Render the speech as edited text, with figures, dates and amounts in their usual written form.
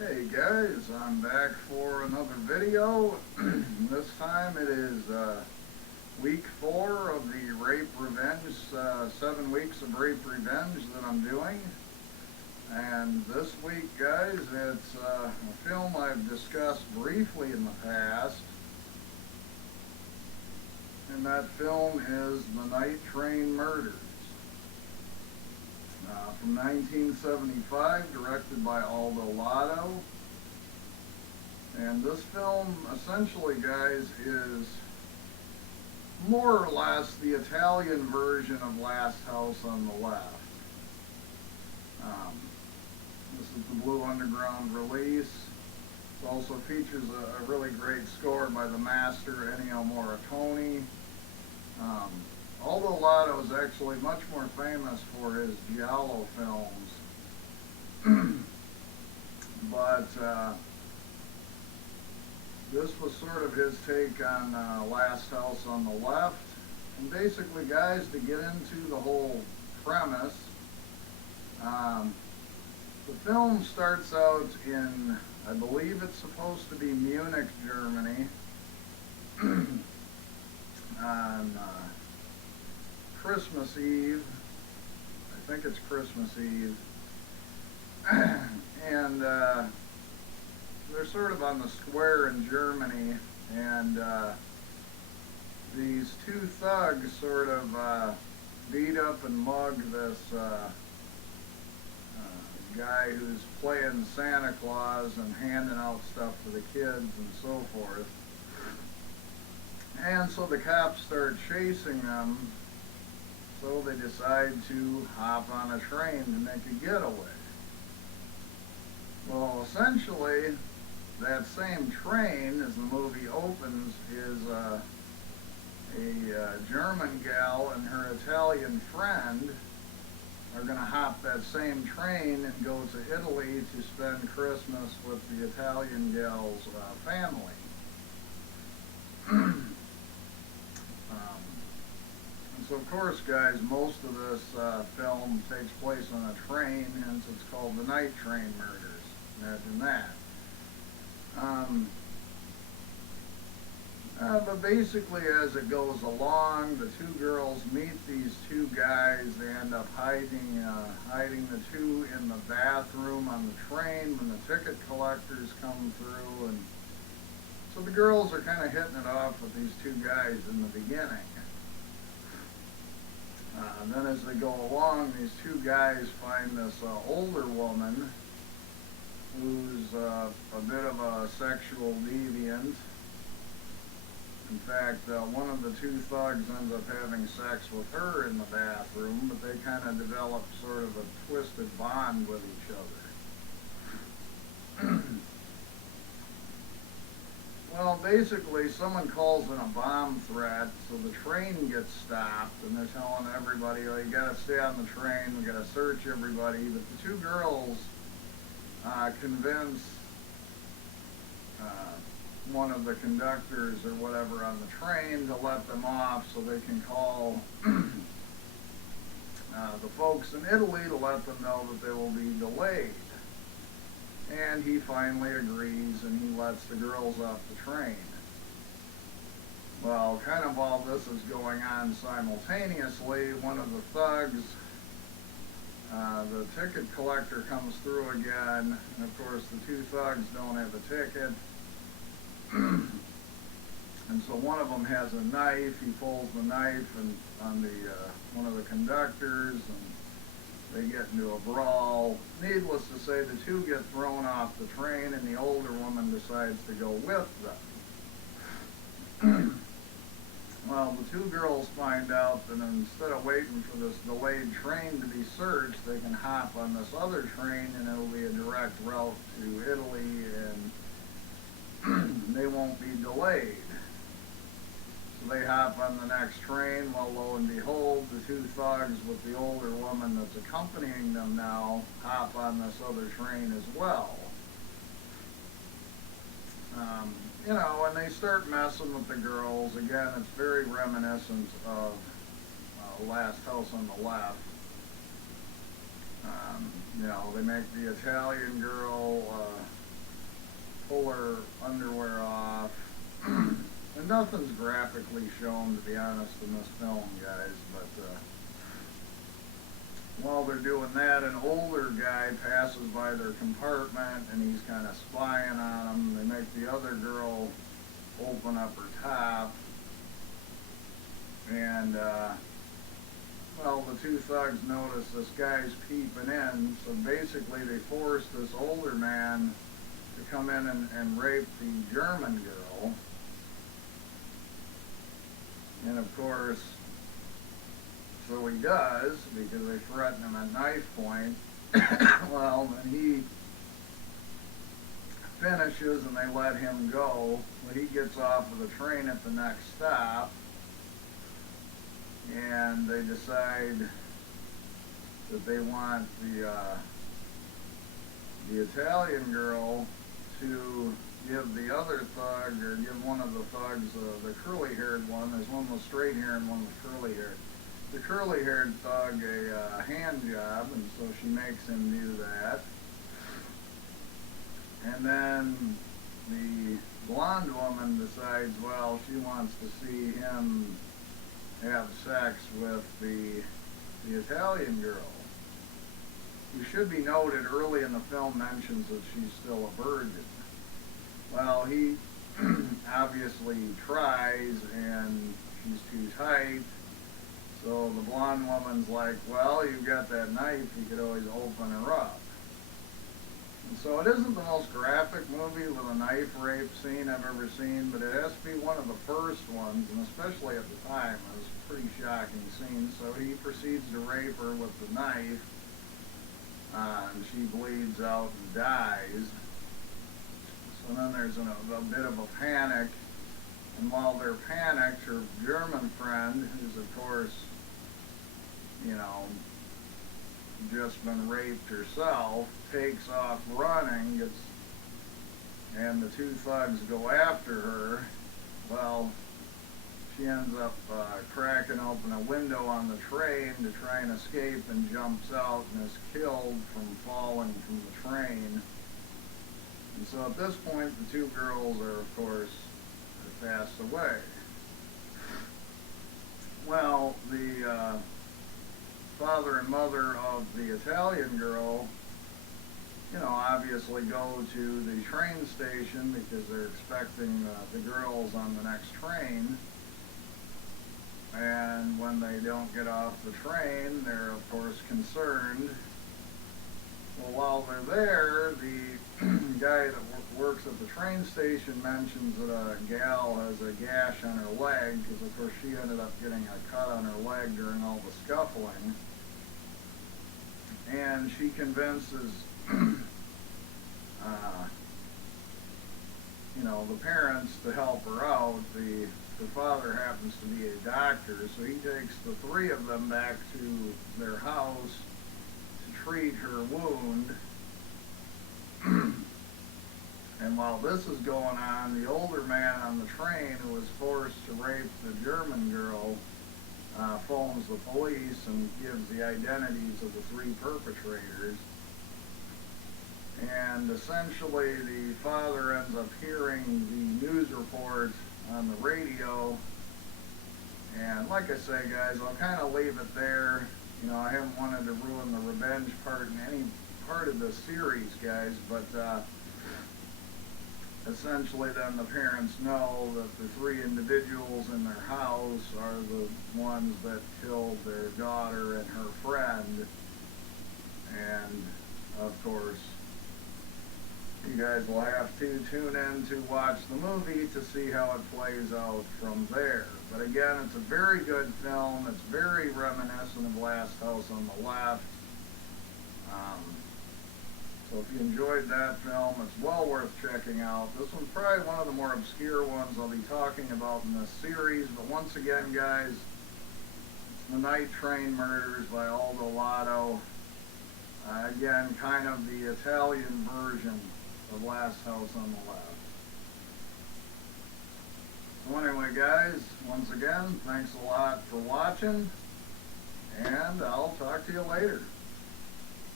Hey guys, I'm back for another video. This time it is week 4 of the Rape Revenge, 7 weeks of Rape Revenge that I'm doing. And this week, guys, it's a film I've discussed briefly in the past. And that film is The Night Train Murders. From 1975, directed by Aldo Lado. And this film, essentially, guys, is more or less the Italian version of Last House on the Left. This is the Blue Underground release. It also features a really great score by the master Ennio Morricone. Aldo Lado is actually much more famous for his giallo films, but this was sort of his take on Last House on the Left. And basically, guys, to get into the whole premise, the film starts out in, I believe it's supposed to be Munich, Germany, on Christmas Eve. I think it's Christmas Eve. And they're sort of on the square in Germany, and these two thugs sort of beat up and mug this guy who's playing Santa Claus and handing out stuff to the kids and so forth. And so the cops start chasing them. So they decide to hop on a train to make a getaway. Well, essentially, that same train, as the movie opens, is a German gal and her Italian friend are going to hop that same train and go to Italy to spend Christmas with the Italian gal's family. So of course, guys, most of this film takes place on a train, hence it's called The Night Train Murders. Imagine that. But basically, as it goes along, the two girls meet these two guys. They end up hiding the two in the bathroom on the train when the ticket collectors come through, and so the girls are kind of hitting it off with these two guys in the beginning. And then as they go along, these two guys find this older woman who's a bit of a sexual deviant. In fact, one of the two thugs ends up having sex with her in the bathroom, but they kind of develop sort of a twisted bond with each other. Well, basically, someone calls in a bomb threat, so the train gets stopped, and they're telling everybody, oh, you gotta stay on the train, we gotta search everybody. But the two girls convince one of the conductors or whatever on the train to let them off so they can call the folks in Italy to let them know that they will be delayed. And he finally agrees, and he lets the girls off the train. Well, kind of while this is going on simultaneously, one of the thugs, the ticket collector comes through again, and of course the two thugs don't have a ticket. And so one of them has a knife. He pulls the knife and on the one of the conductors, and they get into a brawl. Needless to say, the two get thrown off the train, and the older woman decides to go with them. Well, the two girls find out that instead of waiting for this delayed train to be searched, they can hop on this other train, and it'll be a direct route to Italy, and they won't be delayed. So they hop on the next train. Well, lo and behold, the two thugs with the older woman that's accompanying them now hop on this other train as well. And they start messing with the girls. Again, it's very reminiscent of Last House on the Left. They make the Italian girl nothing's graphically shown, to be honest, in this film, guys, but, while they're doing that, an older guy passes by their compartment, and he's kind of spying on them. They make the other girl open up her top, and, well, the two thugs notice this guy's peeping in, so basically they force this older man to come in and rape the German girl. And of course, so he does, because they threaten him at knife point. Well, then he finishes and they let him go, but he gets off of the train at the next stop, and they decide that they want the Italian girl to give the other thug, or give one of the thugs, the curly-haired one. There's one with straight hair and one with curly hair. The curly-haired thug a hand job, and so she makes him do that. And then the blonde woman decides, well, she wants to see him have sex with the Italian girl. It should be noted, early in the film mentions that she's still a virgin. Well, he obviously tries, and she's too tight. So the blonde woman's like, well, you've got that knife, you could always open her up. And so it isn't the most graphic movie with a knife rape scene I've ever seen, but it has to be one of the first ones, and especially at the time, it was a pretty shocking scene. So he proceeds to rape her with the knife, and she bleeds out and dies. So then there's a bit of a panic, and while they're panicked, her German friend, who's of course, you know, just been raped herself, takes off running, and the two thugs go after her. Well, she ends up cracking open a window on the train to try and escape, and jumps out and is killed from falling from the train. And so at this point, the two girls are, of course, passed away. Well, the father and mother of the Italian girl, you know, obviously go to the train station because they're expecting the girls on the next train. And when they don't get off the train, they're of course concerned. Well, while they're there, the guy that works at the train station mentions that a gal has a gash on her leg, because of course she ended up getting a cut on her leg during all the scuffling. And she convinces, you know, the parents to help her out. The father happens to be a doctor, so he takes the three of them back to their house to treat her wound. And while this is going on, the older man on the train, who was forced to rape the German girl, phones the police and gives the identities of the three perpetrators. And essentially the father ends up hearing the news report on the radio. And like I say, guys, I'll kind of leave it there. You know, I haven't wanted to ruin the revenge part in any part of the series, guys, but essentially then the parents know that the three individuals in their house are the ones that killed their daughter and her friend. And of course, you guys will have to tune in to watch the movie to see how it plays out from there. But again, it's a very good film. It's very reminiscent of Last House on the Left. So if you enjoyed that film, it's well worth checking out. This one's probably one of the more obscure ones I'll be talking about in this series. But once again, guys, it's The Night Train Murders by Aldo Lotto. Again, kind of the Italian version of Last House on the Left. So anyway, guys, once again, thanks a lot for watching, and I'll talk to you later.